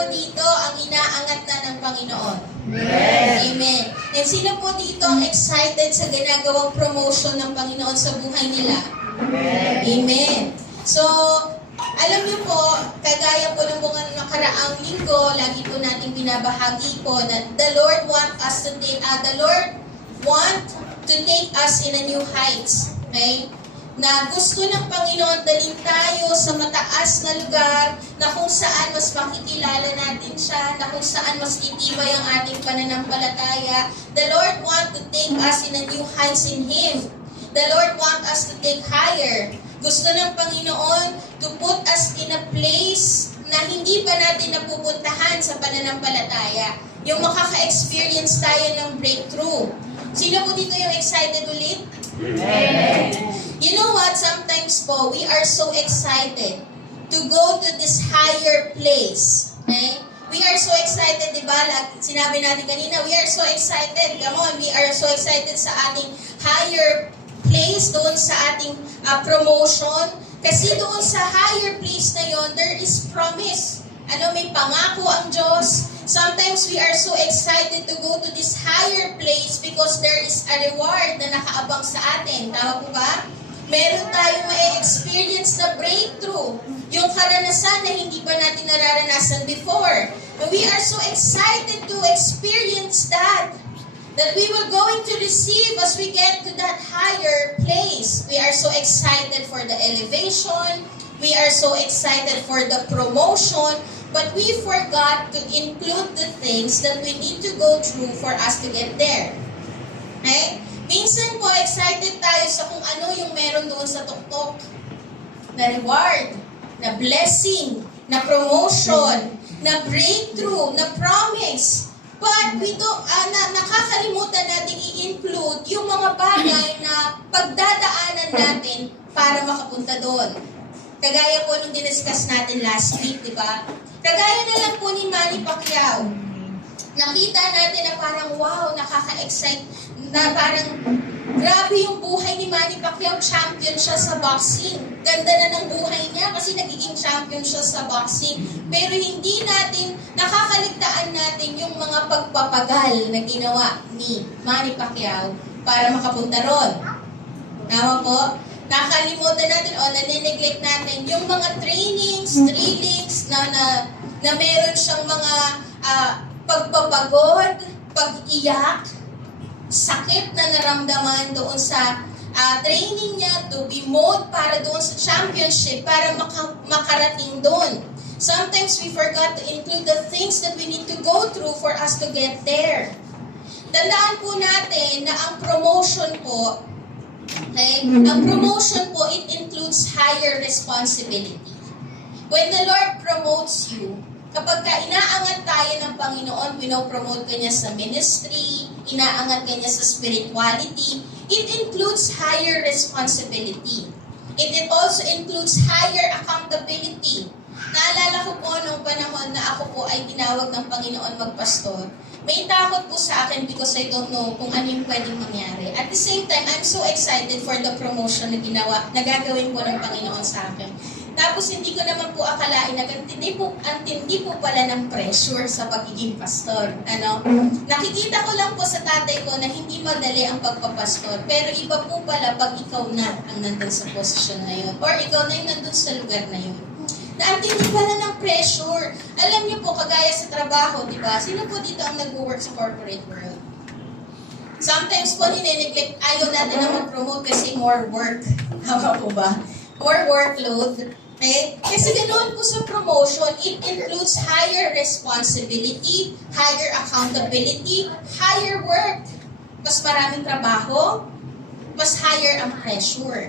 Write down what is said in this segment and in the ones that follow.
po dito ang inaangat na ng Panginoon? Yes. Amen. And sino po dito ang excited sa ginagawang promotion ng Panginoon sa buhay nila? Yes. Amen. So, alam niyo po, kagaya po ng mga nakaraang linggo, lagi po nating binabahagi po na the Lord want to take us in a new heights. Okay? Na gusto ng Panginoon dalhin tayo sa mataas na lugar na kung saan mas makikilala natin siya, na kung saan mas titibay ang ating pananampalataya. The Lord want to take us in a new heights in Him. The Lord want us to take higher. Gusto ng Panginoon to put us in a place na hindi pa natin napupuntahan sa pananampalataya. Yung makaka-experience tayo ng breakthrough. Sino po dito yung excited ulit? Amen. You know what? Sometimes po, we are so excited to go to this higher place. Okay? We are so excited, di ba? Sinabi natin kanina, we are so excited. Come on, we are so excited sa ating higher place, doon sa ating promotion. Kasi doon sa higher place na yon, there is promise. May pangako ang Diyos. Sometimes we are so excited to go to this higher place because there is a reward na nakaabang sa atin. Tama po ba? Meron tayong ma-experience na breakthrough. Yung karanasan na hindi pa natin nararanasan before. And we are so excited to experience that we will going to receive as we get to that higher place. We are so excited for the elevation. We are so excited for the promotion. But we forgot to include the things that we need to go through for us to get there. Okay? Minsan po, excited tayo sa kung ano yung meron doon sa tuktok. Na reward, na blessing, na promotion, na breakthrough, na promise. But we don't, nakakalimutan natin i-include yung mga bagay na pagdadaanan natin para makapunta doon. Kagaya po nung diniscuss natin last week, di ba? Kagaya na lang po ni Manny Pacquiao. Nakita natin na parang wow, nakaka-excite, na parang grabe yung buhay ni Manny Pacquiao, champion siya sa boxing. Ganda na ng buhay niya kasi nagiging champion siya sa boxing. Pero hindi natin, nakakaligtaan natin yung mga pagpapagal na ginawa ni Manny Pacquiao para makapunta ron. Tama po? Nakalimutan natin o nanineglect natin yung mga trainings, drillings na meron siyang mga pagpapagod, pag-iyak, sakit na naramdaman doon sa training niya to be mode para doon sa championship, para makarating doon. Sometimes we forgot to include the things that we need to go through for us to get there. Tandaan po natin na ang promotion po, okay, ang promotion po, it includes higher responsibility. When the Lord promotes you, kapag inaangat tayo ng Panginoon, pinopromote ka niya sa ministry, inaangat ka niya sa spirituality, it includes higher responsibility. It also includes higher accountability. Naalala ko po nung panahon na ako po ay tinawag ng Panginoon magpastor. May takot po sa akin because I don't know kung ano yung pwedeng mangyari. At the same time, I'm so excited for the promotion na gagawin po ng Panginoon sa akin. Tapos hindi ko naman po akalain na ang tindi po pala ng pressure sa pagiging pastor. Nakikita ko lang po sa tatay ko na hindi madali ang pagpapastor. Pero iba po pala pag ikaw na ang nandun sa posisyon na yun. Or ikaw na yung nandun sa lugar na yun. Na ang tindi pala ng pressure. Alam niyo po, kagaya sa trabaho, di ba? Sino po dito ang nag-work sa corporate world? Sometimes po ninineglect, ayaw natin na mag-promote kasi more work. Tama po ba? More workload. Okay? Kasi ganoon po sa promotion, it includes higher responsibility, higher accountability, higher work. Mas maraming trabaho, mas higher ang pressure.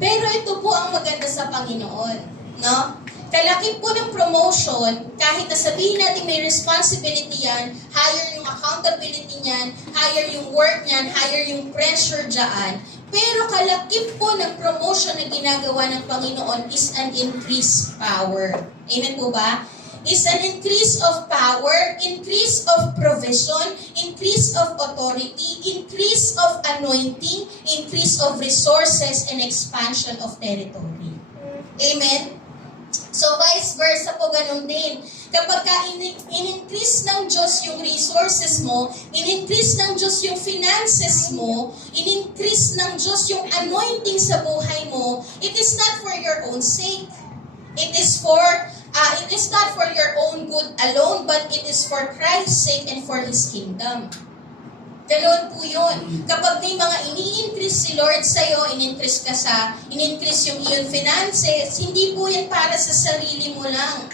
Pero ito po ang maganda sa Panginoon. No? Kalaki po ng promotion, kahit na sabihin natin may responsibility yan, higher yung accountability niyan, higher yung work niyan, higher yung pressure dyan, pero kalaki po ng promotion na ginagawa ng Panginoon is an increased power. Amen po ba? Is an increase of power, increase of provision, increase of authority, increase of anointing, increase of resources, and expansion of territory. Amen? So vice versa po, ganun din. Kapag in-increase ng Diyos yung resources mo, in-increase ng Diyos yung finances mo, in-increase ng Diyos yung anointing sa buhay mo, it is not for your own sake. It is not for your own good alone, but it is for Christ's sake and for His kingdom. Ganoon po yun. Kapag may mga ini-increase si Lord sa'yo, in-increase yung iyong finances, hindi po yan para sa sarili mo lang.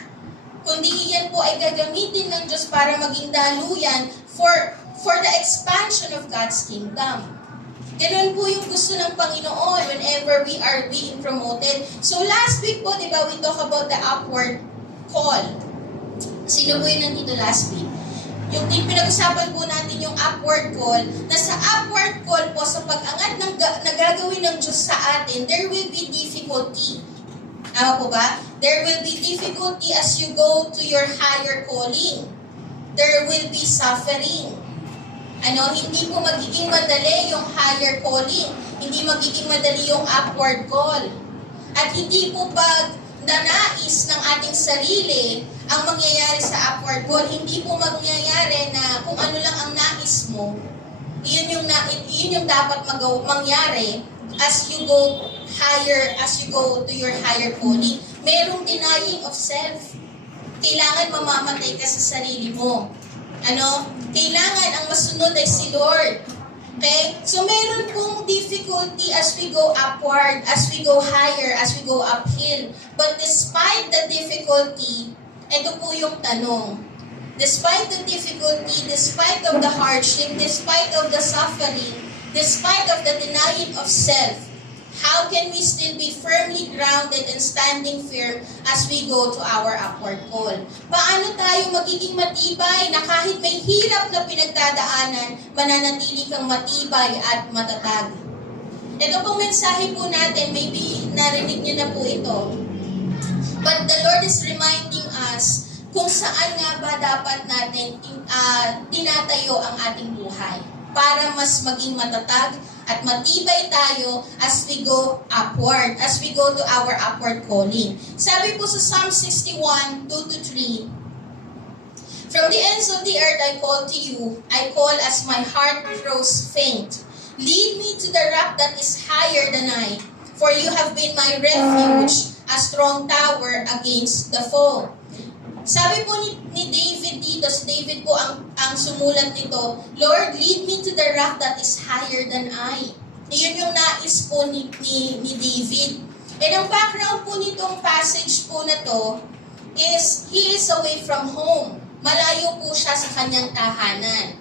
Kundi yan po ay gagamitin ng Diyos para maging daluyan for the expansion of God's kingdom. Ganun po yung gusto ng Panginoon whenever we are being promoted. So last week po, di ba, we talk about the upward call. Sino po yun nandito last week? Yung pinag-usapan po natin yung upward call, na sa upward call po, sa pag-angat na gagawin ng Diyos sa atin, there will be difficulty. Tama po ba? There will be difficulty as you go to your higher calling. There will be suffering. Hindi po magiging madali yung higher calling. Hindi magiging madali yung upward call. At hindi po pag nanais ng ating sarili ang mangyayari sa upward call. Hindi po mangyayari na kung ano lang ang nais mo, yun yung dapat mangyari as you go higher, as you go to your higher calling. Merong denying of self. Kailangan mamamatay ka sa sarili mo. Kailangan ang masunod ay si Lord. Okay? So meron pong difficulty as we go upward, as we go higher, as we go uphill. But despite the difficulty, ito po yung tanong. Despite the difficulty, despite of the hardship, despite of the suffering, despite of the denying of self, how can we still be firmly grounded and standing firm as we go to our upward call? Paano tayo magiging matibay na kahit may hirap na pinagdadaanan, mananatili kang matibay at matatag? Ito pong mensahe po natin, maybe narinig niyo na po ito. But the Lord is reminding us kung saan nga ba dapat natin tinatayo ang ating buhay para mas maging matatag at matibay tayo as we go upward, as we go to our upward calling. Sabi po sa Psalm 61, 2-3, "From the ends of the earth I call to you, I call as my heart grows faint. Lead me to the rock that is higher than I, for you have been my refuge, a strong tower against the foe." Sabi po ni David dito, si David po ang sumulat nito, "Lord, lead me to the rock that is higher than I." Iyon yung nais po ni David. And ang background po nitong passage po na to is, he is away from home. Malayo po siya sa kanyang tahanan.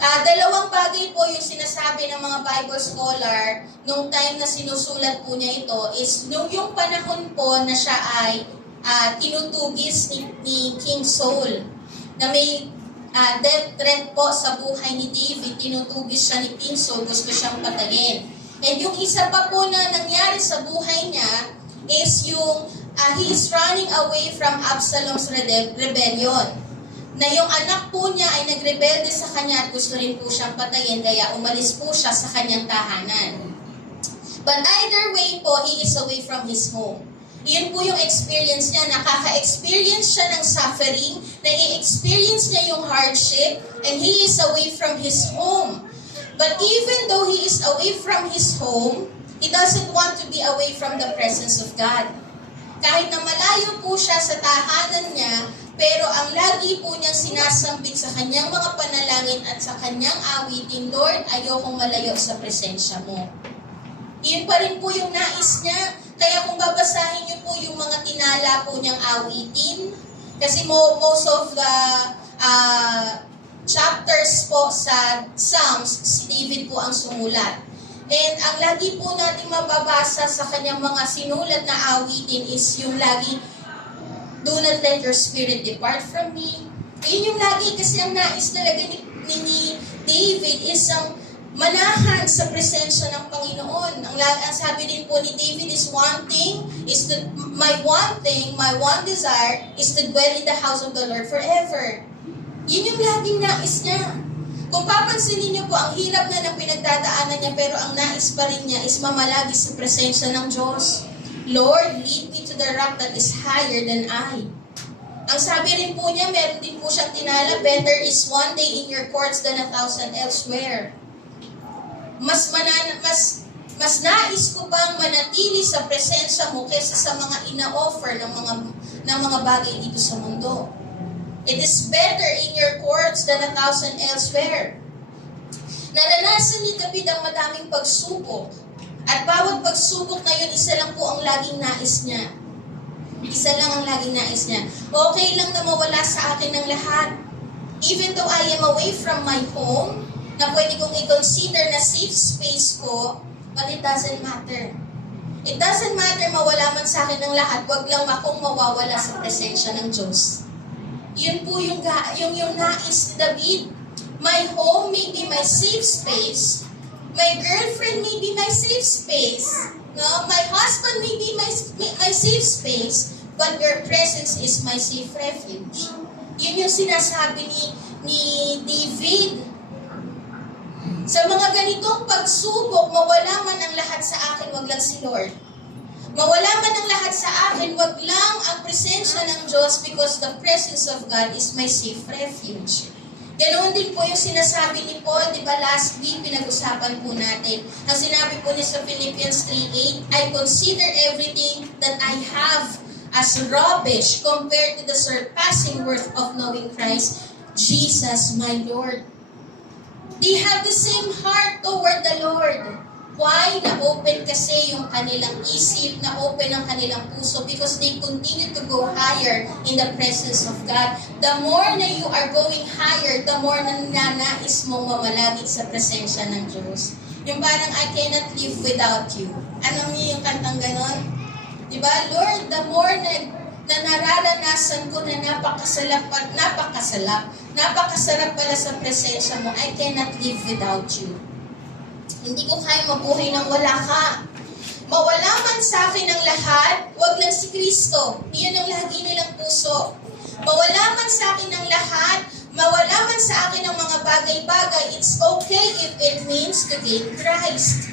Dalawang bagay po yung sinasabi ng mga Bible scholar nung time na sinusulat po niya ito is nung yung panahon po na siya ay tinutugis ni King Saul, na may death threat po sa buhay ni David, tinutugis siya ni King Saul, gusto siyang patayin. And yung isa pa po na nangyari sa buhay niya is yung he is running away from Absalom's rebellion. Na yung anak po niya ay nagrebelde sa kanya at gusto rin po siyang patayin, kaya umalis po siya sa kanyang tahanan. But either way po, he is away from his home. Iyon po yung experience niya. Nakaka-experience siya ng suffering, nai-experience niya yung hardship, and he is away from his home. But even though he is away from his home, he doesn't want to be away from the presence of God. Kahit na malayo po siya sa tahanan niya, pero ang lagi po niyang sinasambit sa kanyang mga panalangin at sa kanyang awitin, "Lord, ayokong malayo sa presensya mo." Iyon pa rin po yung nais niya. Kaya kung babasahin niyo po yung mga tinala po niyang awitin, kasi most of the chapters po sa Psalms, si David po ang sumulat. And ang lagi po natin mababasa sa kanyang mga sinulat na awitin is yung lagi, "Do not let your spirit depart from me." Yun yung lagi, kasi ang nais talaga ni David is ang manahan sa presensya ng Panginoon. Ang sabi din po ni David is my one desire is to dwell in the house of the Lord forever. Yun yung laging nais niya. Kung papansinin niyo po, ang hirap na ng pinagdadaanan niya, pero ang nais pa rin niya is mamalagi sa presensya ng Diyos. "Lord, lead me to the rock that is higher than I." Ang sabi rin po niya, meron din po siyang tinala, better is one day in your courts than 1,000 elsewhere. Mas nais ko bang manatili sa presensya mo kaysa sa mga ina-offer ng mga bagay dito sa mundo. It is better in your courts than 1,000 elsewhere. Naranasan ni David ang madaming pagsubok. At bawat pagsubok na yun, isa lang po ang laging nais niya. Isa lang ang laging nais niya. Okay lang na mawala sa akin ng lahat. Even though I am away from my home, na pwede kong i-consider na safe space ko, but it doesn't matter. It doesn't matter mawala man sa akin ng lahat, wag lang akong mawawala sa presensya ng Diyos. Yun po yung nais ni David. My home may be my safe space. My girlfriend may be my safe space. No? My husband may be my safe space. But your presence is my safe refuge. Yun yung sinasabi ni David. Sa mga ganitong pagsubok, mawala man ang lahat sa akin, wag lang si Lord. Mawala man ang lahat sa akin, wag lang ang presensya ng Diyos because the presence of God is my safe refuge. Ganoon din po yung sinasabi ni Paul, di ba last week pinag-usapan po natin. Ang sinabi po niya sa Philippians 3:8, I consider everything that I have as rubbish compared to the surpassing worth of knowing Christ, Jesus my Lord. They have the same heart toward the Lord. Why? Na-open kasi yung kanilang isip, na-open ang kanilang puso because they continue to go higher in the presence of God. The more na you are going higher, the more na nananais mong mamalagi sa presensya ng Diyos. Yung parang, I cannot live without you. Anong niyo yung kantang ganon? Diba? Lord, the more na nararanasan ko na napakasarap pala sa presensya mo, I cannot live without you. Hindi ko kaya mabuhay nang wala ka. Mawala man sa akin ang lahat, wag lang si Kristo. Iyon ang lagi nilang puso. Mawala man sa akin ang lahat, mawala man sa akin ang mga bagay-bagay, it's okay if it means to gain Christ.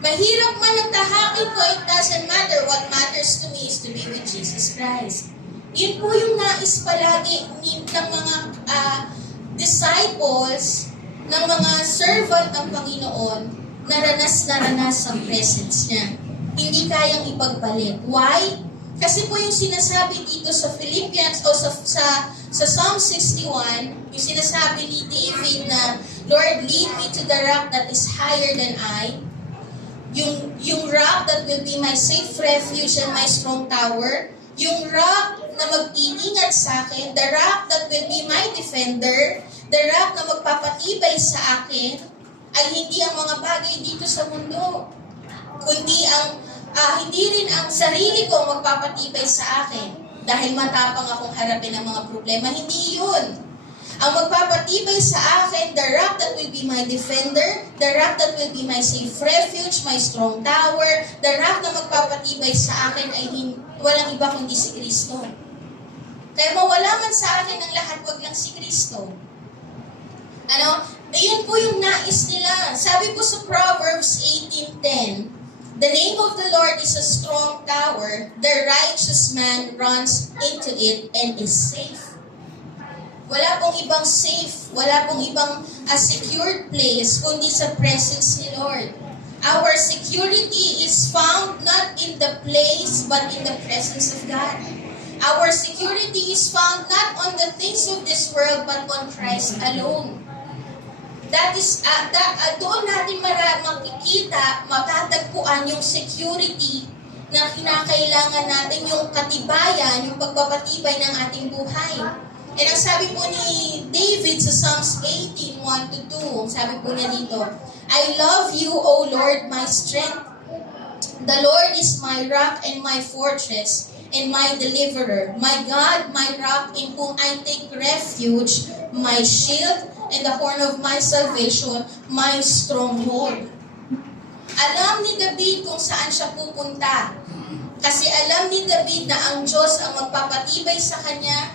Mahirap man ang tahakin ko, it doesn't matter. What matters to me is to be with Jesus Christ. Yun po yung nais palagi ng mga disciples, ng mga servant ng Panginoon, naranas ang presence niya. Hindi kayang ipagbalik. Why? Kasi po yung sinasabi dito sa Philippians o sa Psalm 61, yung sinasabi ni David na, Lord, lead me to the rock that is higher than I. Yung rock that will be my safe refuge and my strong tower, yung rock na mag-iingat sa akin, the rock that will be my defender, the rock na magpapatibay sa akin, ay hindi ang mga bagay dito sa mundo, kundi hindi rin ang sarili ko magpapatibay sa akin dahil matapang akong harapin ang mga problema. Hindi yun. Ang magpapatibay sa akin, the rock that will be my defender, the rock that will be my safe refuge, my strong tower, the rock na magpapatibay sa akin ay walang iba kundi si Kristo. Kaya mawala man sa akin ang lahat, wag lang si Kristo. Ayun po yung nais nila. Sabi po sa Proverbs 18:10, the name of the Lord is a strong tower, the righteous man runs into it and is safe. Wala pong ibang safe, wala pong ibang secured place, kundi sa presence ni Lord. Our security is found not in the place, but in the presence of God. Our security is found not on the things of this world, but on Christ alone. That is, doon natin makikita, matatagpuan yung security na kinakailangan natin, yung katibayan, yung pagpapatibay ng ating buhay. And ang sabi po ni David sa Psalms 18:1-2, sabi po niya dito, I love you, O Lord, my strength. The Lord is my rock and my fortress and my deliverer, my God, my rock in whom I take refuge, my shield and the horn of my salvation, my stronghold. Alam ni David kung saan siya pupunta. Kasi alam ni David na ang Diyos ang magpapatibay sa kanya,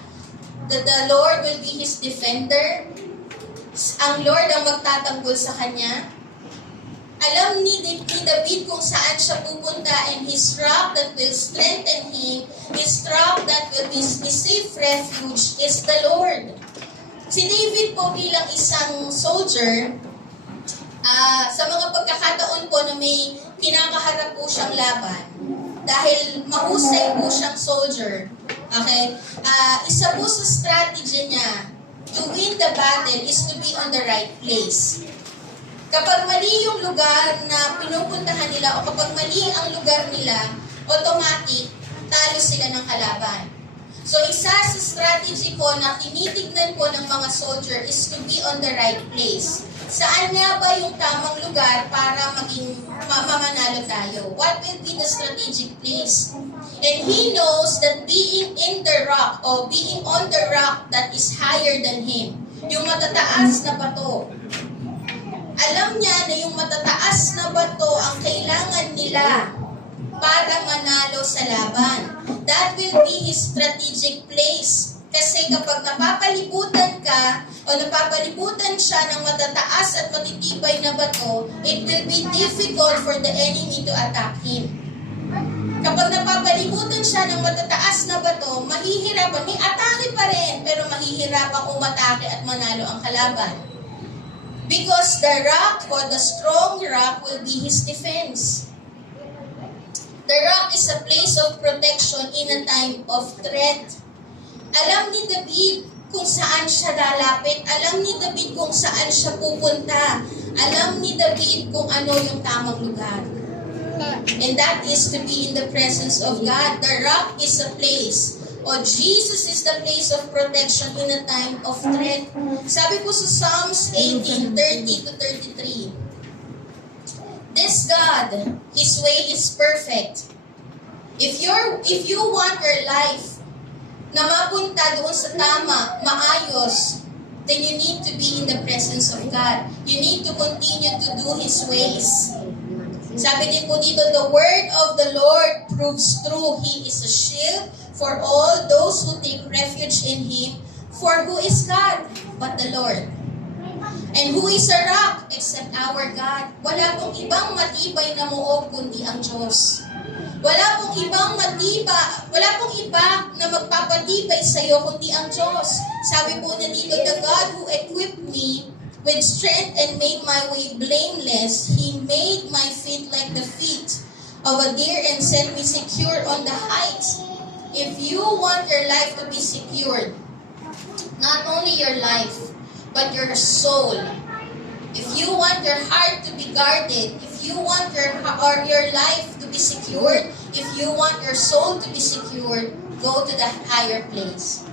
that the Lord will be his defender, ang Lord ang magtatanggol sa kanya. Alam ni David kung saan siya pupunta, and his rock that will strengthen him, his rock that will be his safe refuge is the Lord. Si David po bilang isang soldier, sa mga pagkakataon po na may kinakaharap po siyang laban, dahil mahusay po siyang soldier, okay, isa po sa strategy niya to win the battle is to be on the right place. Kapag mali yung lugar na pinupuntahan nila o kapag mali ang lugar nila, automatic, talo sila ng kalaban. So isa sa strategy ko na tinitignan ko ng mga soldier is to be on the right place. Saan nga ba yung tamang lugar para maging mamanalo tayo? What will be the strategic place? And he knows that being in the rock o being on the rock that is higher than him, yung matataas na bato, alam niya na yung matataas na bato ang kailangan nila para manalo sa laban. That will be his strategic place. Kasi kapag napapalibutan ka o napapalibutan siya ng matataas at matitibay na bato, it will be difficult for the enemy to attack him. Kapag napapalibutan siya ng matataas na bato, mahihirapan, may atake pa rin, pero mahihirapan umatake at manalo ang kalaban. Because the rock or the strong rock will be his defense. The rock is a place of protection in a time of threat. Alam ni David kung saan siya lalapit. Alam ni David kung saan siya pupunta. Alam ni David kung ano yung tamang lugar. And that is to be in the presence of God. The rock is a place. O Jesus is the place of protection in a time of threat. Sabi po sa Psalms 18:30-33, this God, His way is perfect. If you want your life na mapunta doon sa tama, maayos, then you need to be in the presence of God. You need to continue to do His ways. Sabi din po dito, the word of the Lord proves true. He is a shield for all those who take refuge in Him. For who is God but the Lord? And who is a rock except our God? Wala pong ibang matibay na muog kundi ang Diyos. Wala pong iba na magpapatibay sa iyo kundi ang Diyos. Sabi po na dito, the God who equipped me with strength and made my way blameless, He made my feet like the feet of a deer and set me secure on the heights. If you want your life to be secured, not only your life, but your soul. If you want your heart to be guarded, if you want your life to be secured, if you want your soul to be secured, go to the higher place.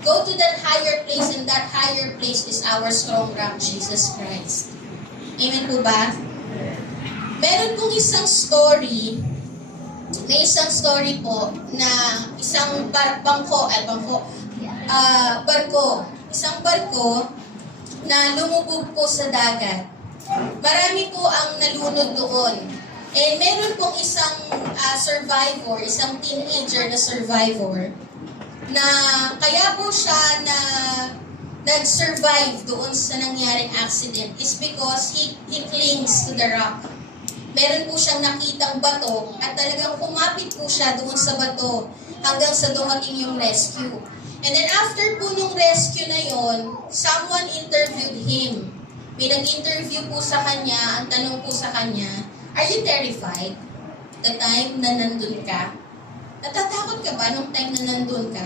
Go to that higher place, and that higher place is our strong rock, Jesus Christ. Amen po ba? Meron pong isang story, may isang story po na isang barko, isang barko na lumubog po sa dagat. Marami po ang nalunod doon. And meron pong isang survivor, isang teenager na survivor, na kaya po siya na nag-survive doon sa nangyaring accident is because he clings to the rock. Meron po siyang nakitang bato at talagang kumapit po siya doon sa bato hanggang sa dumating yung rescue. And then after po yung rescue na yon, someone interviewed him. May nag-interview po sa kanya, ang tanong po sa kanya, are you terrified the time na nandun ka? Natatakot ka ba nung time na nandun ka?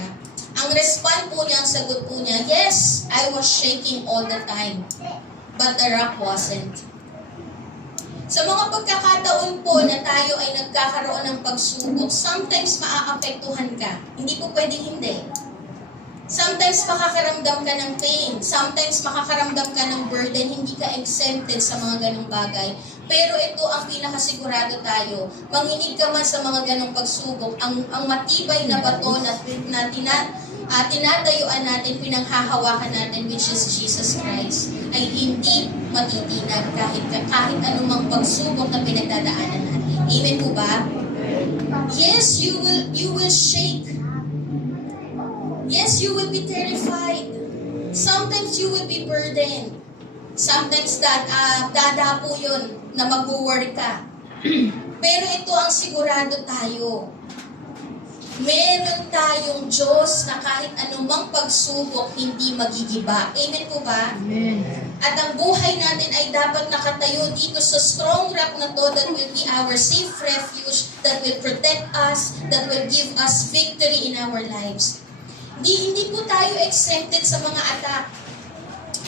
Ang respond po niya, ang sagot po niya, yes, I was shaking all the time. But the rock wasn't. Sa mga pagkakataon po na tayo ay nagkakaroon ng pagsubok, sometimes maaapektuhan ka. Hindi po pwedeng hindi. Sometimes makakaramdam ka ng pain. Sometimes makakaramdam ka ng burden. Hindi ka exempted sa mga ganong bagay. Pero ito ang pinakasigurado tayo. Manginig ka man sa mga ganong pagsubok, ang matibay na bato na tinatayuan natin, pinanghahawakan natin, which is Jesus Christ, ay hindi matitinag kahit anumang pagsubok na pinagdadaanan natin. Amen po ba? Yes, you will shake. Yes, you will be terrified. Sometimes you will be burdened. Sometimes dadapo yun na mag-worry ka. Pero ito ang sigurado tayo. Meron tayong Diyos na kahit anumang pagsubok, hindi magigiba. Amen po ba? Amen. At ang buhay natin ay dapat nakatayo dito sa strong rock na to that will be our safe refuge, that will protect us, that will give us victory in our lives. Hindi po tayo exempted sa mga attack.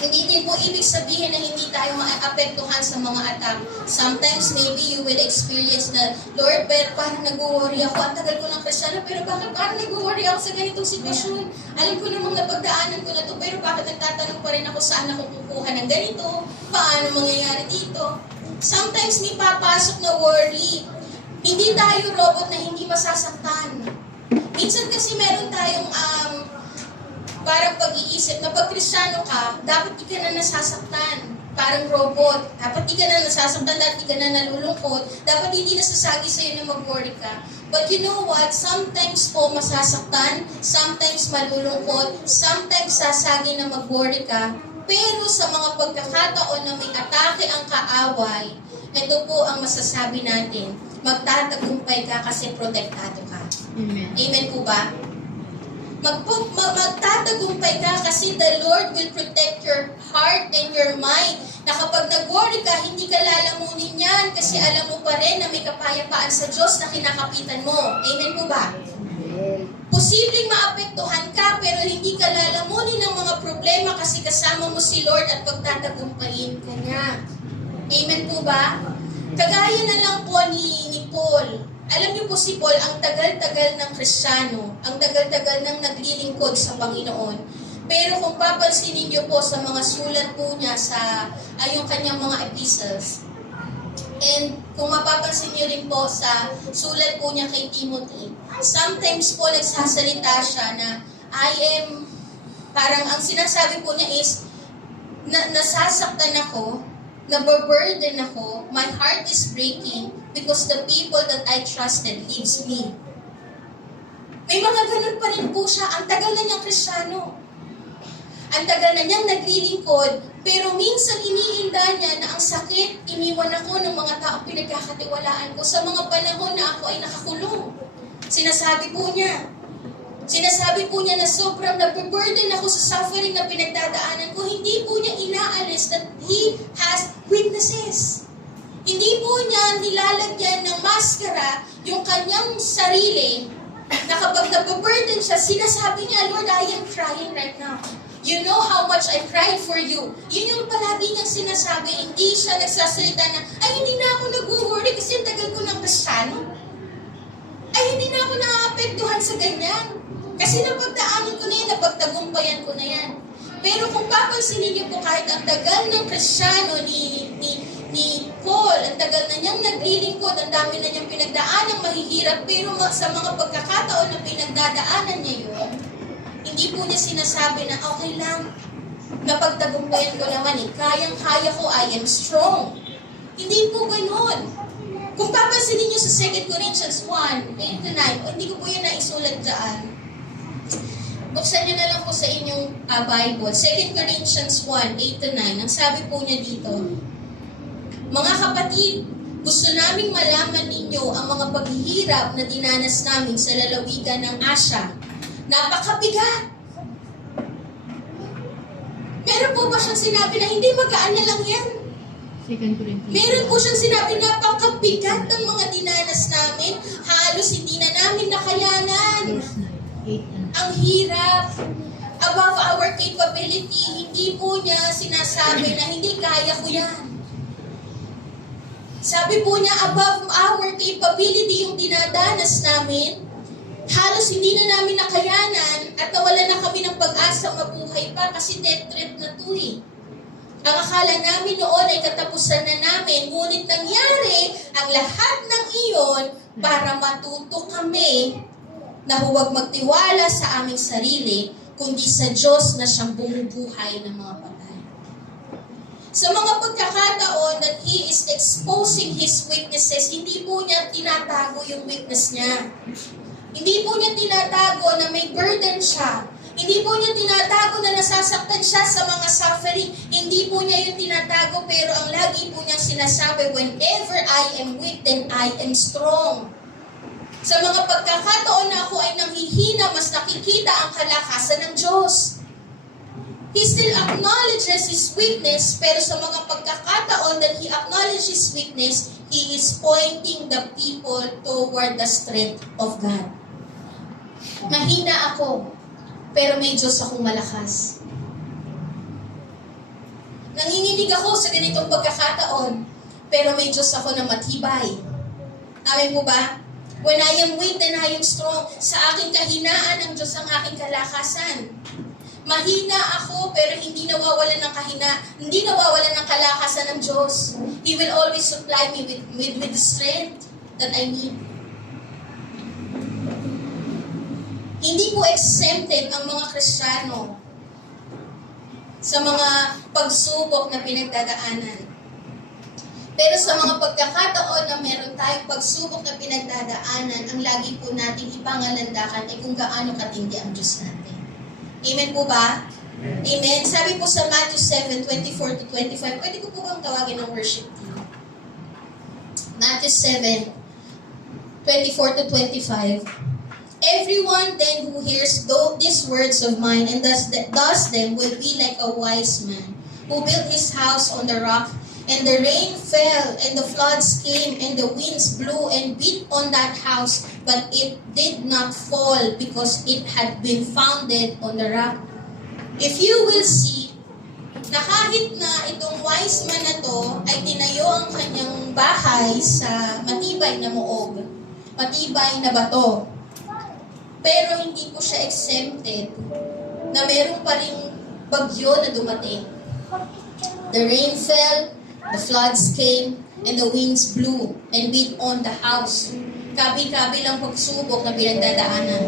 Hindi din po ibig sabihin na hindi tayo maapektuhan sa mga attack. Sometimes maybe you will experience na, Lord, pero parang nag-worry ako. Ang tagal ko ng Kristyano, pero bakit parang nag-worry ako sa ganitong sitwasyon? Alam ko namang napagdaanan ko na to, pero bakit nagtatanong pa rin ako saan ako kukuha ng ganito? Paano mangyayari dito? Sometimes may papasok na worry. Hindi tayo robot na hindi masasaktan. Minsan kasi meron tayong parang pag-iisip na pag Kristyano ka, dapat di ka na nasasaktan. Parang robot. Dapat di ka na nasasaktan, dapat di ka na nalulungkot. Dapat hindi nasasagi sa'yo na mag-worry ka. But you know what? Sometimes po masasaktan, sometimes malulungkot, sometimes sasagi na mag-worry ka. Pero sa mga pagkakataon na may atake ang kaaway, ito po ang masasabi natin. Magtatagumpay ka kasi protektado ka. Amen. Amen po ba? Magtatagumpay ka kasi the Lord will protect your heart and your mind. Na kapag nag-worry ka, hindi ka lalamunin yan kasi alam mo pa rin na may kapayapaan sa Diyos na kinakapitan mo. Amen po ba? Posibleng maapektuhan ka pero hindi ka lalamunin ng mga problema kasi kasama mo si Lord at pagtatagumpayin ka niya. Amen po ba? Kagaya na lang po ni Paul. Alam niyo po si Paul, ang tagal-tagal ng Kristyano, ang tagal-tagal ng naglilingkod sa Panginoon. Pero kung papansinin niyo po sa mga sulat po niya sa yung kanyang mga epistles, and kung mapapansin niyo rin po sa sulat po niya kay Timothy, sometimes po nagsasalita siya na parang ang sinasabi po niya is, nasasaktan ako, nababurden ako, my heart is breaking because the people that I trusted leaves me. May mga ganun pa rin po siya. Ang tagal na niyang Kristyano. Ang tagal na niyang naglilingkod, pero minsan iniinda niya na ang sakit, iniwan ako ng mga taong pinagkakatiwalaan ko sa mga panahon na ako ay nakakulong. Sinasabi po niya na sobrang nababurden ako sa suffering na pinagdadaanan ko. Hindi po niya inaalis that he has weaknesses. Hindi po niya nilalagyan ng maskara yung kanyang sarili na kapag nababurden siya, sinasabi niya, Lord, I am crying right now. You know how much I cried for you. Yun yung palagi niyang sinasabi. Hindi siya nagsasalita na, hindi na ako nag-worry kasi ang tagal ko ng Kristyano. Hindi na ako naapektuhan sa ganyan. Kasi napagdaanan ko na yan, napagtagumpayan ko na yan. Pero kung papansinin niyo po, kahit ang tagal ng Kristyano ni Paul, ang tagal na niyang naglilingkod, ang dami na niyang pinagdaanan, mahihirap, pero sa mga pagkakataon na pinagdadaanan niya yun, hindi po niya sinasabi na, okay lang, napagtagumpayan ko naman kayang-kaya ko, I am strong. Hindi po ganun. Kung papansinin niyo sa 2 Corinthians 1, 8-9, hindi ko po yun naisulat dyan. Buksan niyo na lang po sa inyong Bible. 2 Corinthians 1, 8-9. Ang sabi po niya dito, mga kapatid, gusto naming malaman ninyo ang mga paghihirap na dinanas namin sa lalawigan ng Asya. Napakabigat! Meron po ba siyang sinabi na hindi magaan na lang yan? 2 Corinthians. Meron po siyang sinabi na napakabigat ng mga dinanas namin. Halos hindi na namin nakayanan. Verse 9, 8 and Ang hirap. Above our capability, hindi po niya sinasabi na hindi kaya ko yan. Sabi po niya, above our capability yung dinadanas namin, halos hindi na namin nakayanan at nawala na kami ng pag-asa mabuhay pa kasi death trip na to eh. Ang akala namin noon ay katapusan na namin, ngunit nangyari ang lahat ng iyon para matuto kami na huwag magtiwala sa aming sarili, kundi sa Diyos na siyang bumubuhay ng mga patay. Sa mga pagkakataon that He is exposing His weaknesses, hindi po niya tinatago yung weakness niya. Hindi po niya tinatago na may burden siya. Hindi po niya tinatago na nasasaktan siya sa mga suffering suffering. Hindi po niya yung tinatago, pero ang lagi po niyang sinasabi, whenever I am weak, then I am strong. Sa mga pagkakataon na ako ay nanghihina, mas nakikita ang kalakasan ng Diyos. He still acknowledges his weakness, pero sa mga pagkakataon that he acknowledges his weakness, he is pointing the people toward the strength of God. Mahina ako, pero may Diyos akong malakas. Nanginginig ako sa ganitong pagkakataon, pero may Diyos ako na matibay. Amen po ba? When I am weak, then I am strong. Sa aking kahinaan, ang Diyos ang aking kalakasan. Mahina ako, pero hindi nawawalan ng kalakasan ng Diyos. He will always supply me with the strength that I need. Hindi po exempted ang mga Kristiyano sa mga pagsubok na pinagdadaanan. Pero sa mga pagkakataon na meron tayong pagsubok na pinagdadaanan, ang lagi po nating ipangalandakan ay kung gaano katindi ang Diyos natin. Amen po ba? Amen. Sabi po sa Matthew 7:24-25, pwede ko po bang tawagin ng worship team? Matthew 7:24-25. Everyone then who hears these words of mine and does them will be like a wise man who built his house on the rock, and the rain fell, and the floods came, and the winds blew and beat on that house, but it did not fall because it had been founded on the rock. If you will see, na kahit na itong wise man na to ay tinayo ang kanyang bahay sa matibay na muog, matibay na bato, pero hindi po siya exempted na meron pa ring bagyo na dumating. The rain fell, the floods came, and the winds blew and beat on the house. Kabi-kabi lang pagsubok na pinagdadaanan.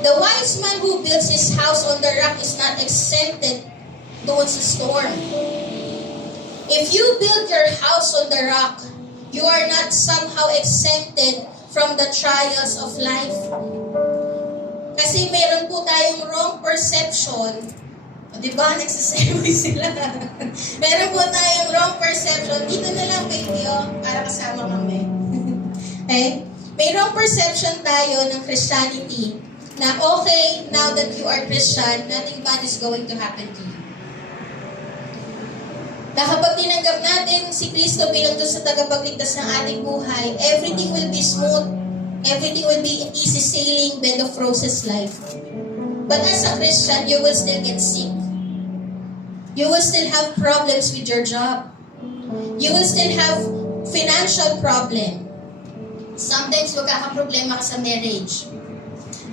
The wise man who builds his house on the rock is not exempted doon sa storm. If you build your house on the rock, you are not somehow exempted from the trials of life. Kasi meron po tayong wrong perception. Di ba? Nagsasabi sila. Meron po tayong wrong perception. Dito na lang, baby, para kasama kami. Okay? May wrong perception tayo ng Christianity na okay, now that you are Christian, nothing bad is going to happen to you. Na kapag tinanggap natin si Kristo bilang Diyos sa tagapagligtas ng ating buhay, everything will be smooth, everything will be easy sailing, bed of roses life. But as a Christian, you will still get sick. You will still have problems with your job. You will still have financial problem. Sometimes magkakaproblema ka sa marriage.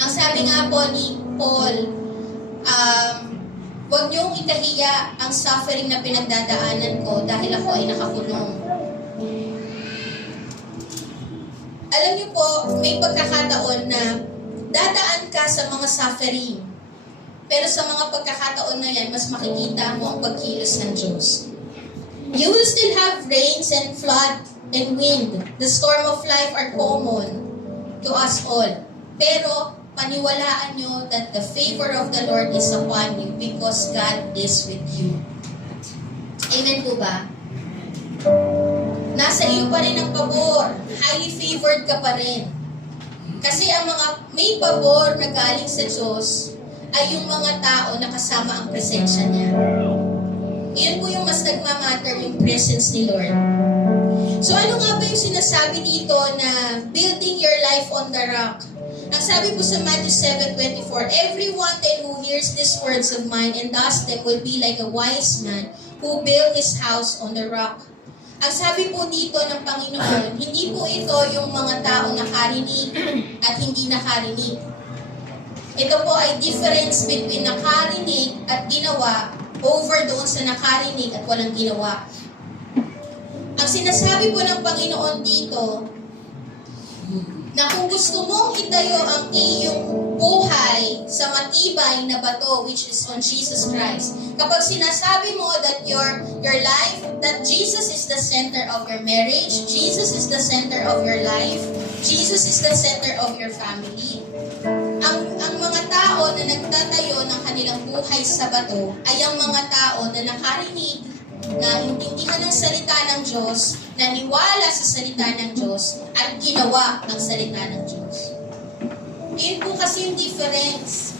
Ang sabi nga po ni Paul, huwag niyong ikahiya ang suffering na pinagdadaanan ko dahil ako ay nakakulong. Alam niyo po, may pagkakataon na dadaan ka sa mga suffering. Pero sa mga pagkakataon na yan, mas makikita mo ang pagkilos ng Diyos. You will still have rains and flood and wind. The storm of life are common to us all. Pero paniwalaan nyo that the favor of the Lord is upon you because God is with you. Amen po ba? Nasa iyo pa rin ang pabor. Highly favored ka pa rin. Kasi ang mga may pabor na galing sa Diyos ay yung mga tao na kasama ang presensya niya. Iyon po yung mas nagmamatter, yung presence ni Lord. So ano nga ba yung sinasabi dito na building your life on the rock? Ang sabi po sa Matthew 7:24, everyone then who hears these words of mine and does them will be like a wise man who built his house on the rock. Ang sabi po dito ng Panginoon, hindi po ito yung mga tao nakarinig at hindi nakarinig. Ito po ay difference between nakarinig at ginawa over doon sa nakarinig at walang ginawa. Ang sinasabi po ng Panginoon dito, na kung gusto mong itayo ang iyong buhay sa matibay na bato, which is on Jesus Christ. Kapag sinasabi mo that your life, that Jesus is the center of your marriage, Jesus is the center of your life, Jesus is the center of your family, ang mga tao na nagtatayo ng kanilang buhay sa bato ay ang mga tao na nakarinig, na intindihan ng salita ng Diyos, naniwala sa salita ng Diyos, at ginawa ang salita ng Diyos. Yun po kasi yung difference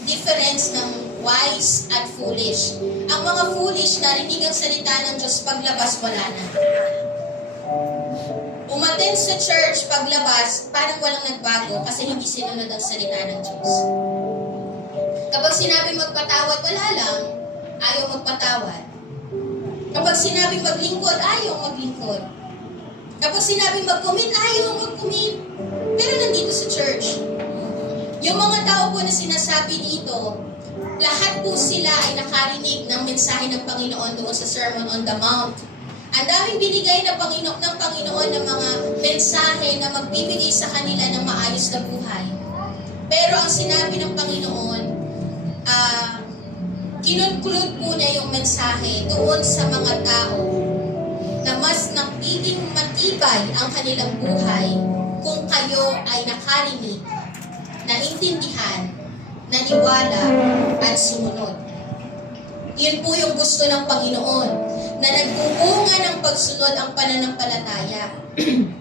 ng wise at foolish. Ang mga foolish, narinig ang salita ng Diyos, paglabas, wala na. Umattend sa church, paglabas, parang walang nagbago kasi hindi sinunod ang salita ng Diyos. Kapag sinabi magpatawad, wala lang, ayaw magpatawad. Kapag sinabi maglingkod, ayaw maglingkod. Kapag sinabi mag-commit, ayaw mag-commit. Pero nandito sa church, yung mga tao po na sinasabi dito, lahat po sila ay nakarinig ng mensahe ng Panginoon doon sa Sermon on the Mount. Ang daming binigay ng Panginoon ng mga mensahe na magbibigay sa kanila ng maayos na buhay. Pero ang sinabi ng Panginoon, kinunclude po niya yung mensahe doon sa mga tao na mas nagiging matibay ang kanilang buhay kung kayo ay nakarinig, naintindihan, naniwala, at sumunod. Yun po yung gusto ng Panginoon, na nagbubunga ng pagsunod ang pananampalataya.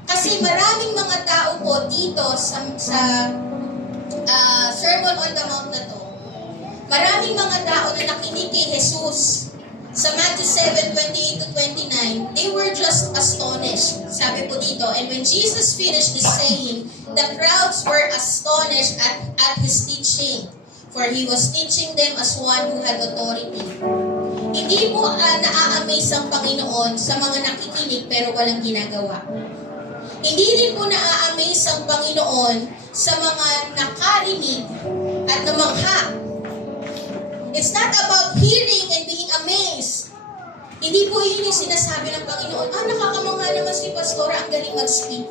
Kasi maraming mga tao po dito sa Sermon on the Mount na to, maraming mga tao na nakinig kay Jesus. Sa Matthew 7:28-29, they were just astonished. Sabi po dito, and when Jesus finished his saying, the crowds were astonished at his teaching, for he was teaching them as one who had authority. Hindi po naa-amaze ang Panginoon sa mga nakikinig pero walang ginagawa. Hindi rin po naa-amaze ang Panginoon sa mga nakarinig at namangha. It's not about hearing and being amazed. Hindi po yun yung sinasabi ng Panginoon, nakakamangha naman si Pastora, ang galing mag-speak.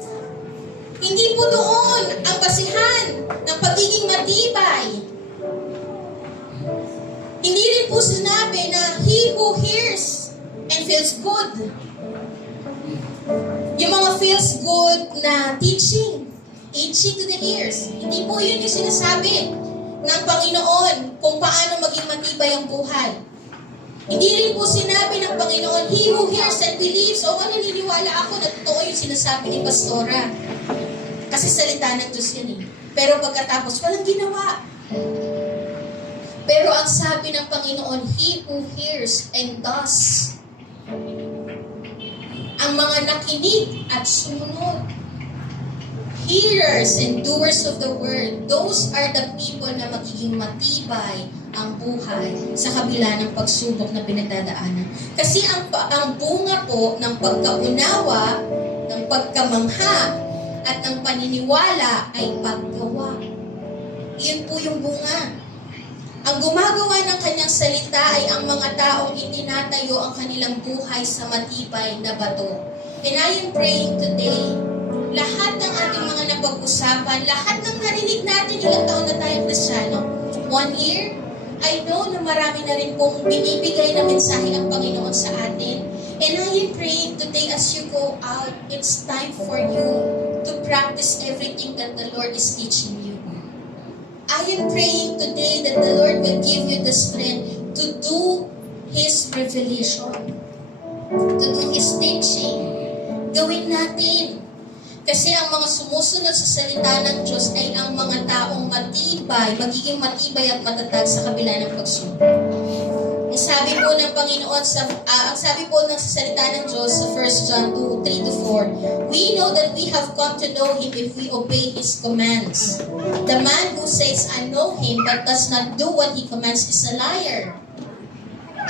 Hindi po doon ang basihan ng pagiging matibay. Hindi rin po sinabi na he who hears and feels good. Yung mga feels good na teaching to the ears. Hindi po yun yung sinasabi ng Panginoon kung paano maging matibay ang buhay. Hindi rin po sinabi ng Panginoon, he who hears and believes, naniniwala ako na totoo yung sinasabi ni Pastora. Kasi salita ng Diyos yan eh. Pero pagkatapos, walang ginawa. Pero ang sabi ng Panginoon, he who hears and does. Ang mga nakinig at sumunod. Hearers and doers of the word, those are the people na magiging matibay ang buhay sa kabila ng pagsubok na pinagdadaanan. Kasi ang bunga po ng pagkaunawa, ng pagkamangha, at ng paniniwala ay paggawa. Iyon po yung bunga. Ang gumagawa ng kanyang salita ay ang mga taong itinatayo ang kanilang buhay sa matibay na bato. And I am praying today, lahat ng ating mga napag-usapan, lahat ng narinig natin ilang taon na tayong Kristiyano, 1 year, I know na marami na rin pong binibigay na mensahe ng Panginoon sa atin. And I am praying today as you go out, it's time for you to practice everything that the Lord is teaching you. I am praying today that the Lord will give you the strength to do His revelation, to do His teaching. Gawin natin. Kasi ang mga sumusunod sa salita ng Diyos ay ang mga taong matibay, magiging matibay at matatag sa kabila ng pagsubok. Ang sabi po ng Panginoon, ang sabi po ng salita ng Diyos sa 1 John 2:3-4, we know that we have come to know Him if we obey His commands. The man who says, I know Him, but does not do what He commands is a liar.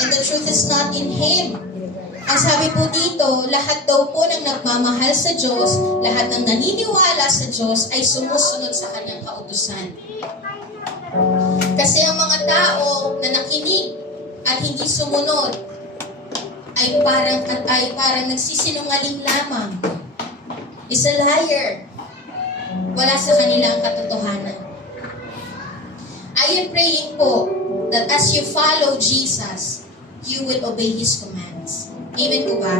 And the truth is not in him. Ang sabi po dito, lahat daw po ng nagmamahal sa Diyos, lahat ng naniniwala sa Diyos ay sumusunod sa Kanyang kautusan. Kasi ang mga tao na nakinig at hindi sumunod ay parang nagsisinungaling lamang. Is a liar. Wala sa kanila ang katotohanan. I am praying po that as you follow Jesus, you will obey His commands. Amen po ba?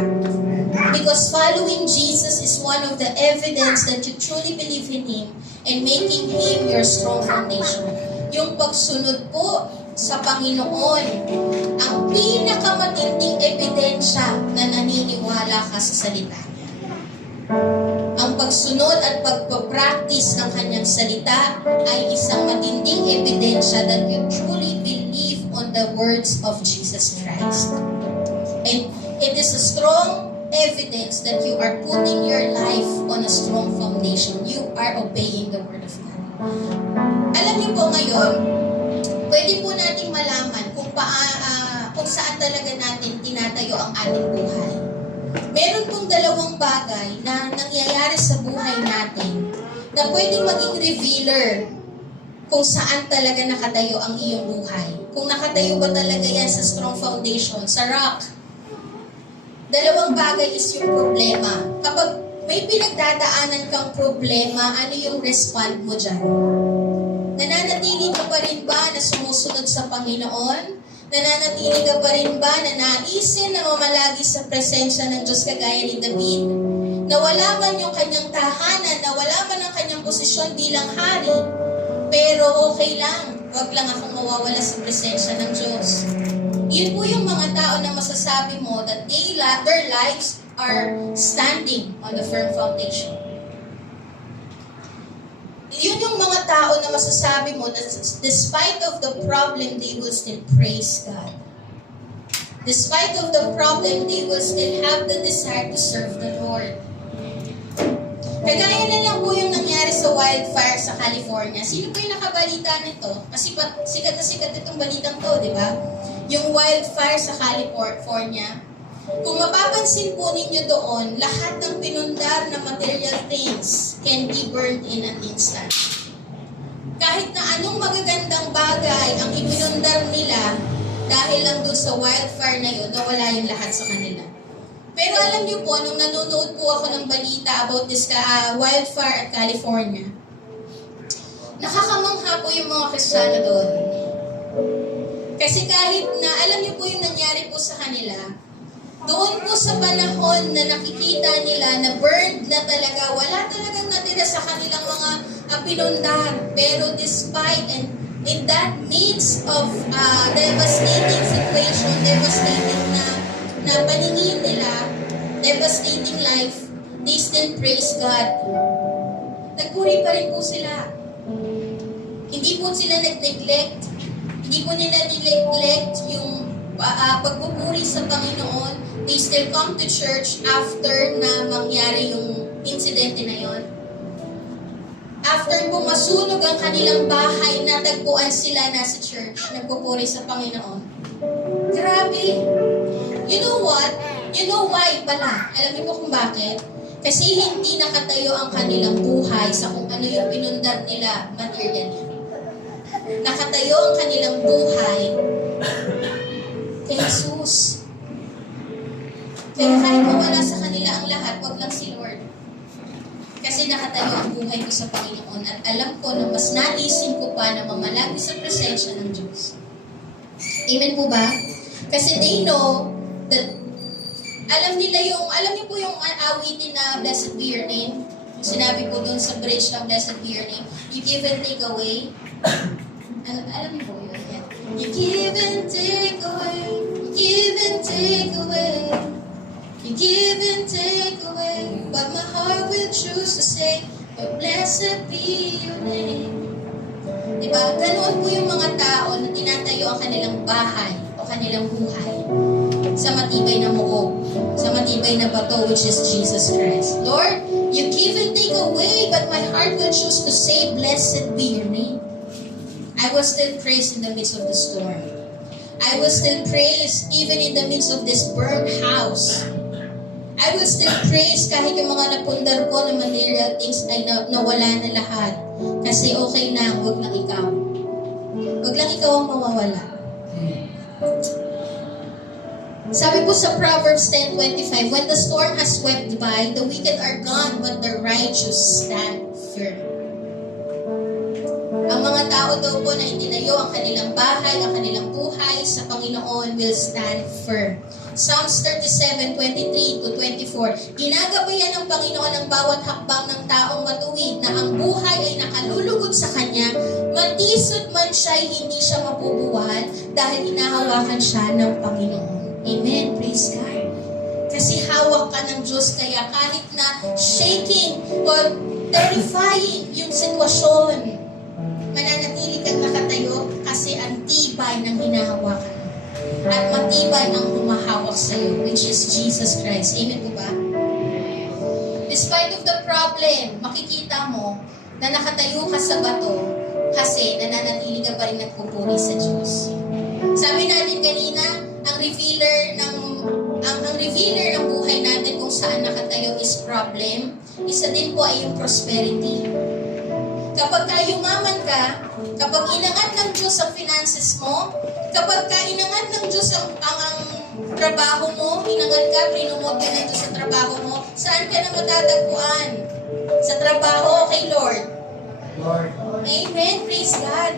Because following Jesus is one of the evidence that you truly believe in Him and making Him your strong foundation. Yung pagsunod po sa Panginoon ang pinakamatinding ebidensya na naniniwala ka sa salita niya. Ang pagsunod at pagpapractice ng kanyang salita ay isang matinding ebidensya that you truly believe on the words of Jesus Christ. And it is a strong evidence that you are putting your life on a strong foundation. You are obeying the word of God. Alam niyo po ngayon, pwede po nating malaman kung saan talaga natin tinatayo ang ating buhay. Meron pong dalawang bagay na nangyayari sa buhay natin na pwedeng maging revealer kung saan talaga nakatayo ang iyong buhay. Kung nakatayo ba talaga yan sa strong foundation, sa rock. Dalawang bagay is yung problema. Kapag may pinagdadaanan kang problema, ano yung respond mo dyan? Nananatili ka pa rin ba na sumusunod sa Panginoon? Nananatili ka pa rin ba na naisin na mamalagi sa presensya ng Diyos kagaya ni David? Na wala man yung kanyang tahanan, na wala man ang kanyang posisyon bilang hari, pero okay lang, wag lang akong mawawala sa presensya ng Diyos. Yun po yung mga tao na masasabi mo that their lives are standing on the firm foundation. Yun yung mga tao na masasabi mo na despite of the problem, they will still praise God. Despite of the problem, they will still have the desire to serve the Lord. Kagaya na lang po yung nangyari sa wildfire sa California. Sino po yung nakabalita nito? Kasi sikat na sikat itong balitang to, di ba? Yung wildfire sa California. Kung mapapansin po ninyo doon, lahat ng pinundar na material things can be burned in an instant. Kahit na anong magagandang bagay ang ipinundar nila dahil lang doon sa wildfire na yun, nawala yung lahat sa kanila. Pero alam niyo po, nung nanonood po ako ng balita about this wildfire at California, nakakamangha po yung mga Kristiyano doon. Kasi kahit na, alam niyo po yung nangyari po sa kanila, doon po sa panahon na nakikita nila na burned na talaga, wala talagang natira sa kanilang mga pinundar. Pero despite and in that midst of devastating situation, devastating na paningin nila, devastating life, they still praise God. Nagpuri pa rin po sila. Hindi po sila nag-neglect. Hindi po nila neglect yung pagpupuri sa Panginoon. They still come to church after na mangyari yung incident na yon. After po masunog ang kanilang bahay, natagpuan sila nasa church, nagpupuri sa Panginoon. Grabe! You know what? You know why pala? Alam niyo po kung bakit? Kasi hindi nakatayo ang kanilang buhay sa kung ano yung pinundar nila materially. Nakatayo ang kanilang buhay kay Jesus. Kaya kahit mawala sa kanila ang lahat, wag lang si Lord. Kasi nakatayo ang buhay ko sa Panginoon at alam ko na mas naisin ko pa na mamalagi sa presensya ng Diyos. Amen po ba? Kasi they know that alam niyo po yung awitin na Blessed Be Your Name? Sinabi po doon sa bridge ng Blessed Be Your Name, you give and take away. Alam niyo po yun? Yeah. You give and take away. You give and take away. You give and take away. But my heart will choose to say, but blessed be your name. Diba? Ganoon po yung mga tao na tinatayo ang kanilang bahay o kanilang buhay sa matibay na muog, sa matibay na bato, which is Jesus Christ. Lord, you give and take away, but my heart will choose to say, blessed be your name. I will still praise in the midst of the storm. I will still praise even in the midst of this burned house. I will still praise kahit yung mga napundar ko na material things ay nawala na lahat. Kasi okay na, wag lang ikaw. Wag lang ikaw ang mawawala. Sabi po sa Proverbs 10:25, when the storm has swept by, the wicked are gone, but the righteous stand firm. Ang mga tao daw po na itinayo ang kanilang bahay, ang kanilang buhay sa Panginoon will stand firm. Psalms 37:23 to 24. Ginagabayan ng Panginoon ang bawat hakbang ng taong matuwid na ang buhay ay nakalulugod sa Kanya, matisod man siya ay hindi siya mapubuwal dahil hinahawakan siya ng Panginoon. Amen. Praise God. Kasi hawak ka ng Diyos, kaya kahit na shaking or terrifying yung sitwasyon, mananatili kang nakatayo kasi ang tibay ng hinahawakan at matibay ang humahawak sa iyo, which is Jesus Christ. Amen po ba? Despite of the problem, makikita mo na nakatayo ka sa bato kasi nananatili ka pa rin nagpupuri sa Diyos. Sabi natin kanina, ang revealer ng buhay natin kung saan nakatayo is problem. Isa din po ay yung prosperity. Kapag ka yumaman ka, kapag inangat ng Diyos ang finances mo, kapag ka inangat ng Diyos ang trabaho mo, inangat ka, prinumot ka ng Diyos sa trabaho mo, saan ka na matatagpuan? Sa trabaho kay Lord. Amen. Praise God.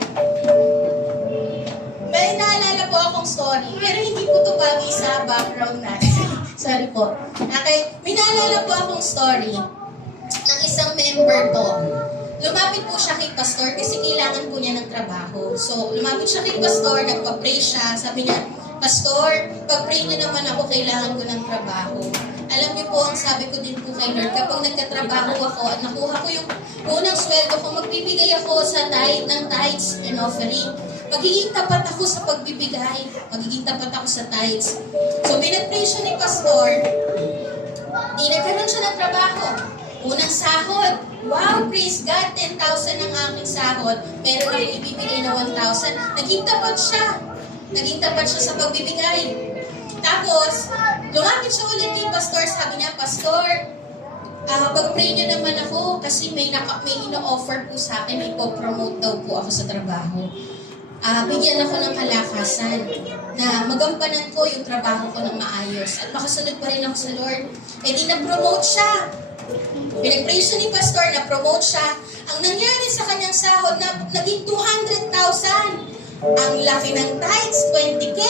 May naalala po akong story, pero hindi po ito bagay sa background natin. Sorry po. Okay, may naalala po akong story ng isang member ko. Lumapit po siya kay pastor kasi kailangan po niya ng trabaho. So, lumapit siya kay pastor, nagpa-pray siya. Sabi niya, Pastor, pag-pray niyo naman ako, kailangan ko ng trabaho. Alam niyo po, ang sabi ko din po kay Lord, kapag nagkatrabaho ako at nakuha ko yung unang sweldo ko, magbibigay ako sa ng tithes and offering. Magiging tapat ako sa pagbibigay. Magiging tapat ako sa tithes. So, binag-pray siya ni pastor. Nagkaroon siya ng trabaho. Unang sahod. Wow, praise God, 10,000 ang aking sahod. Meron ako ibibigay na 1,000. Naging tapat siya. Naging tapat siya sa pagbibigay. Tapos, lumapit siya ulit kay pastor. Sabi niya, Pastor, pag-pray niyo naman ako kasi may ino-offer po sa akin, may po-promote daw po ako sa trabaho. Bigyan ako ng kalakasan na magampanan ko yung trabaho ko ng maayos at makasunod pa rin ako sa Lord. Eh di na-promote siya. Pinag-pray siya ni pastor, na-promote siya. Ang nangyari sa kanyang sahod, naging 200,000. Ang laki ng tithes, 20K.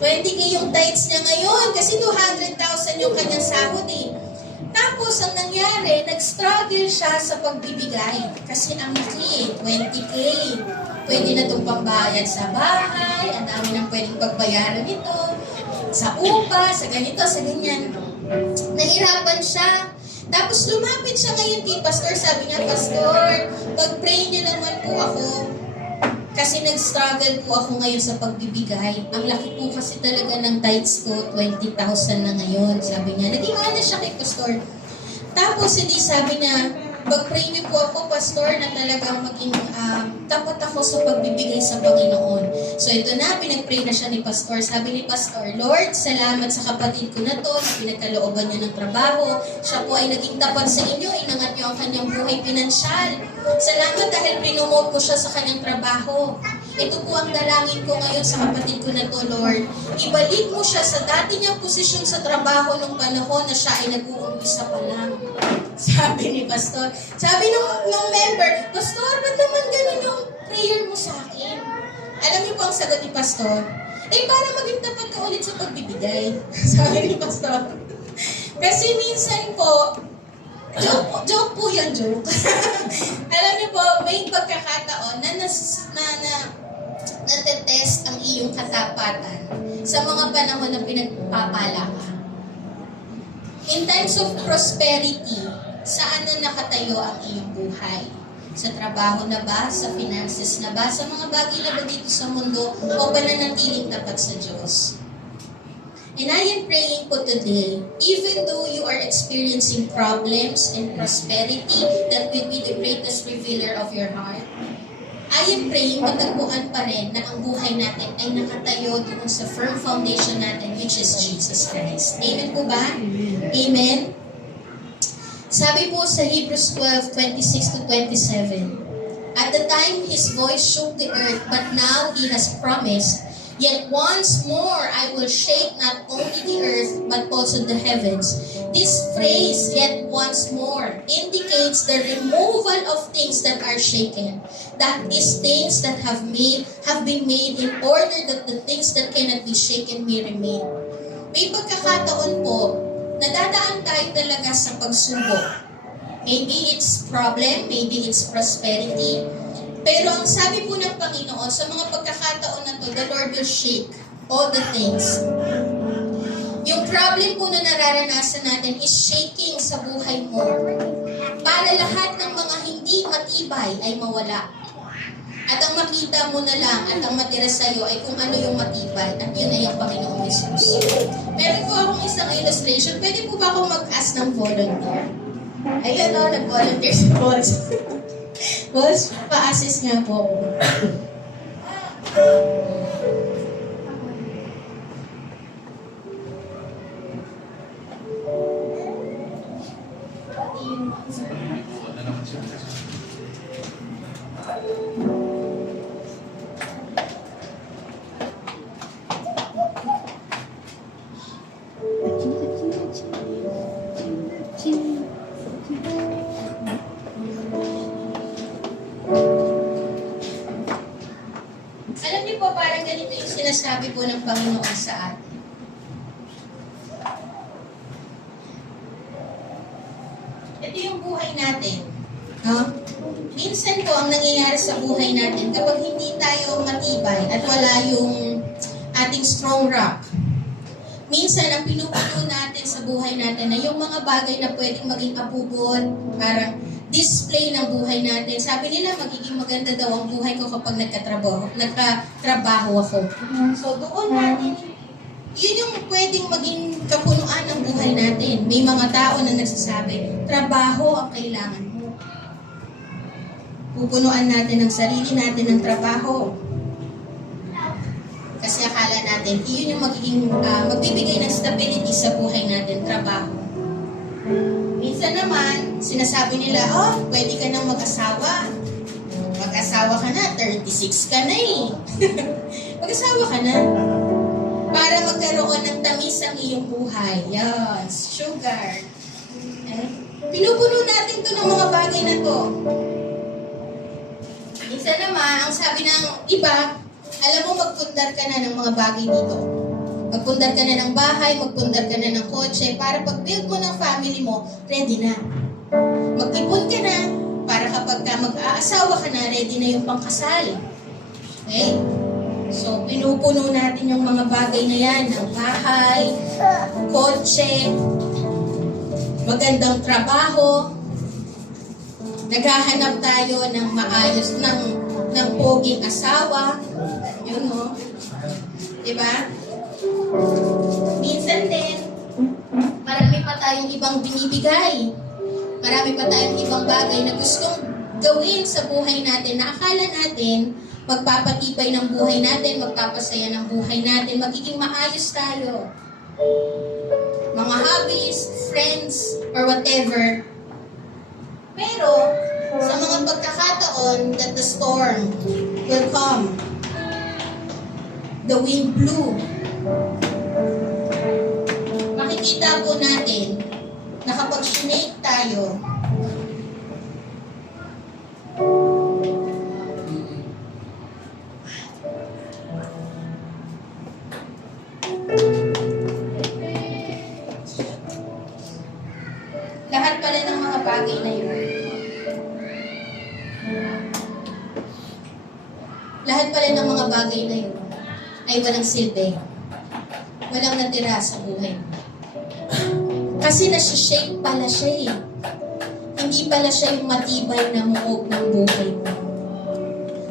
20K yung tithes niya ngayon kasi 200,000 yung kanyang sahod eh. Tapos, ang nangyari, nag-struggle siya sa pagbibigay. Kasi ang laki, 20K. Pwede na itong pambayad sa bahay, ang dami nang pwedeng pagbayaran nito, sa upa, sa ganito, sa ganyan. Nahirapan siya. Tapos lumapit siya ngayon kay pastor, sabi niya, Pastor, pag-pray niyo naman po ako. Kasi nag-struggle po ako ngayon sa pagbibigay. Ang laki po kasi talaga ng tithes ko, 20,000 na ngayon, sabi niya. Naging honest siya kay pastor. Tapos hindi sabi niya, pag-pray niyo po ako, pastor, na talagang maging tapat ako sa pagbibigay sa Panginoon. So ito na, pinag-pray na siya ni pastor. Sabi ni pastor, Lord, salamat sa kapatid ko na to, na pinagkalooban niyo ng trabaho. Siya po ay naging tapat sa inyo, inangat niyo ang kanyang buhay pinansyal. Salamat dahil pinomote mo siya sa kanyang trabaho. Ito po ang dalangin ko ngayon sa kapatid ko na to, Lord. Ibalik mo siya sa dati niyang posisyon sa trabaho nung panahon na siya ay nag-uumpisa pa lang. Sabi ni pastor. Sabi nung member, Pastor, ba't naman ganun yung prayer mo sa akin? Alam niyo po ang sagot ni pastor? Para maging tapat ka ulit sa pagbibigay. Sabi ni pastor. Kasi minsan po, joke po yan, joke. Alam niyo po, may pagkakataon na natetest ang iyong katapatan sa mga panahon na pinagpapala ka. In times of prosperity, saan na nakatayo ang iyong buhay? Sa trabaho na ba? Sa finances na ba? Sa mga bagay na ba dito sa mundo? O ba nanatiling tapat sa Diyos? And I am praying po today, even though you are experiencing problems and prosperity that will be the greatest revealer of your heart, I am praying matagpuan pa rin na ang buhay natin ay nakatayo doon sa firm foundation natin, which is Jesus Christ. Amen po ba? Amen? Sabi po sa Hebrews 12:26-27, At the time His voice shook the earth, but now He has promised, Yet once more I will shake not only the earth but also the heavens. This phrase, yet once more, indicates the removal of things that are shaken. That is things that have been made in order that the things that cannot be shaken may remain. May pagkakataon po, nadadaan tayo talaga sa pagsubok. Maybe it's problem, maybe it's prosperity. Pero ang sabi po ng Panginoon, sa mga pagkakataon na to, the Lord will shake all the things. Yung problem po na nararanasan natin is shaking sa buhay mo. Para lahat ng mga hindi matibay ay mawala. At ang makita mo na lang at ang matira sa iyo ay kung ano yung matibay. At yun ay ang Panginoong Jesus. Meron po akong isang illustration. Pwede po ba akong mag-ask ng volunteer? Ayun o, nag-volunteer si Boss. Boss, pa-assist nga po ako. Alam niyo po, parang ganito yung sinasabi po ng Panginoon sa atin. Ito yung buhay natin. No? Minsan po, ang nangyayari sa buhay natin, kapag hindi tayo matibay at wala yung ating strong rock, minsan ang pinupuno natin sa buhay natin na yung mga bagay na pwedeng maging apubon, parang display ng buhay natin. Sabi nila, magiging maganda daw ang buhay ko kapag nagkatrabaho ako. So doon natin, yun yung pwedeng maging kapunuan ng buhay natin. May mga tao na nagsasabi, trabaho ang kailangan mo. Pupunuan natin ang sarili natin ng trabaho. Kasi akala natin, iyon yung magiging, magbibigay ng stability sa buhay natin, trabaho. Minsan naman, sinasabi nila, pwede ka nang mag-asawa. Mag-asawa ka na, 36 ka na eh. Mag-asawa ka na. Para magkaroon ng tamis ang iyong buhay. Yes, sugar. Pinupuno natin to ng mga bagay na to. Minsan naman, ang sabi ng iba, alam mo, magpundar ka na ng mga bagay dito. Magpundar ka na ng bahay, magpundar ka na ng kotse, para pag-build mo ng family mo, ready na. Mag-ipon ka na, para kapag ka mag-aasawa ka na, ready na yung pangkasal. Okay? So, pinupuno natin yung mga bagay na yan, ng bahay, kotse, magandang trabaho, naghahanap tayo ng maayos, ng poging asawa, yun no? Diba? Minsan din, marami pa tayong ibang binibigay. Marami pa tayong ibang bagay na gustong gawin sa buhay natin na akala natin magpapatibay ng buhay natin, magpapasaya ng buhay natin, magiging maayos tayo. Mga hobbies, friends, or whatever. Pero, sa mga pagkakataon that the storm will come, the wind blew, makikita po natin na kapag sinake tayo, lahat pala ng mga bagay na yun, lahat pala ng mga bagay na yun ay walang silbi. Walang natira sa buhay mo. Kasi nasi-shake pala siya eh. Hindi pala siya yung matibay na muog ng buhay mo.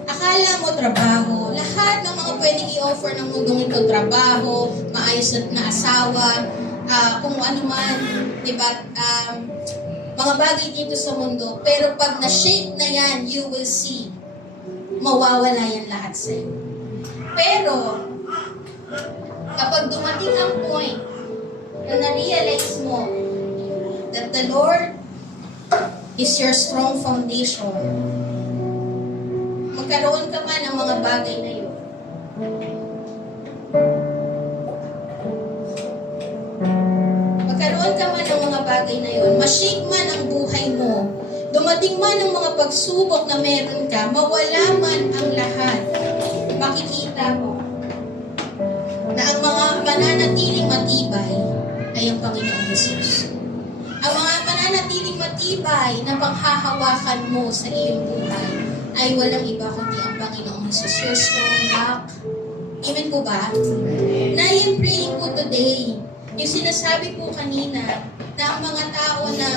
Akala mo trabaho, lahat ng mga pwedeng i-offer ng mundong ito, trabaho, maayos na asawa, kung ano man, diba, mga bagay dito sa mundo. Pero pag na-shake na yan, you will see, mawawala yan lahat sa'yo. Pero, kapag dumating ang point na na-realize mo that the Lord is your strong foundation, magkaroon ka man ng mga bagay na yun, bagay na yon, ma-shake man ang buhay mo, dumating man ang mga pagsubok na meron ka, mawala man ang lahat, makikita mo na ang mga mananatiling matibay ay ang Panginoong Jesus. Ang mga mananatiling matibay na panghahawakan mo sa iyong buhay ay walang iba kundi ang Panginoong Jesus. Your strong rock. Amen po ba? Na I am praying po today, yung sinasabi po kanina na ang mga tao na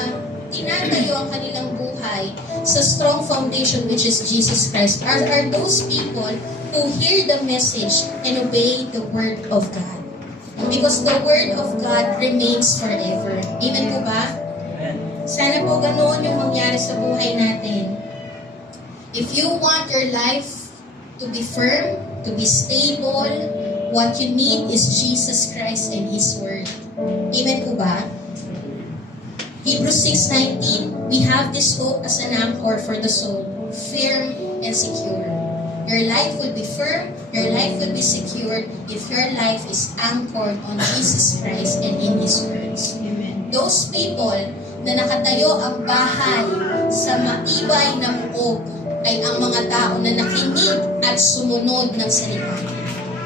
tinatayo ang kanilang buhay sa strong foundation which is Jesus Christ are those people who hear the message and obey the Word of God. Because the Word of God remains forever. Amen po ba? Sana po ganoon yung mangyari sa buhay natin. If you want your life to be firm, to be stable, what you need is Jesus Christ and His Word. Amen po ba? Hebrews 6:19, we have this hope as an anchor for the soul, firm and secure. Your life will be firm, your life will be secured if your life is anchored on Jesus Christ and in His words. Amen. Those people na nakatayo ang bahay sa matibay na muog ay ang mga tao na nakinig at sumunod ng salita.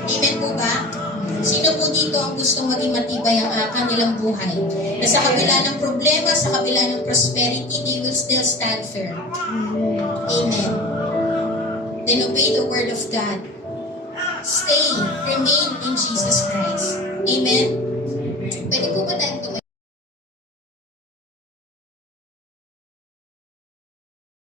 Amen po ba? Sino po dito ang gustong maging matibay ang kanilang buhay? Na sa kabila ng problema, sa kabila ng prosperity, they will still stand firm. Amen. Then obey the Word of God. Stay, remain in Jesus Christ. Amen.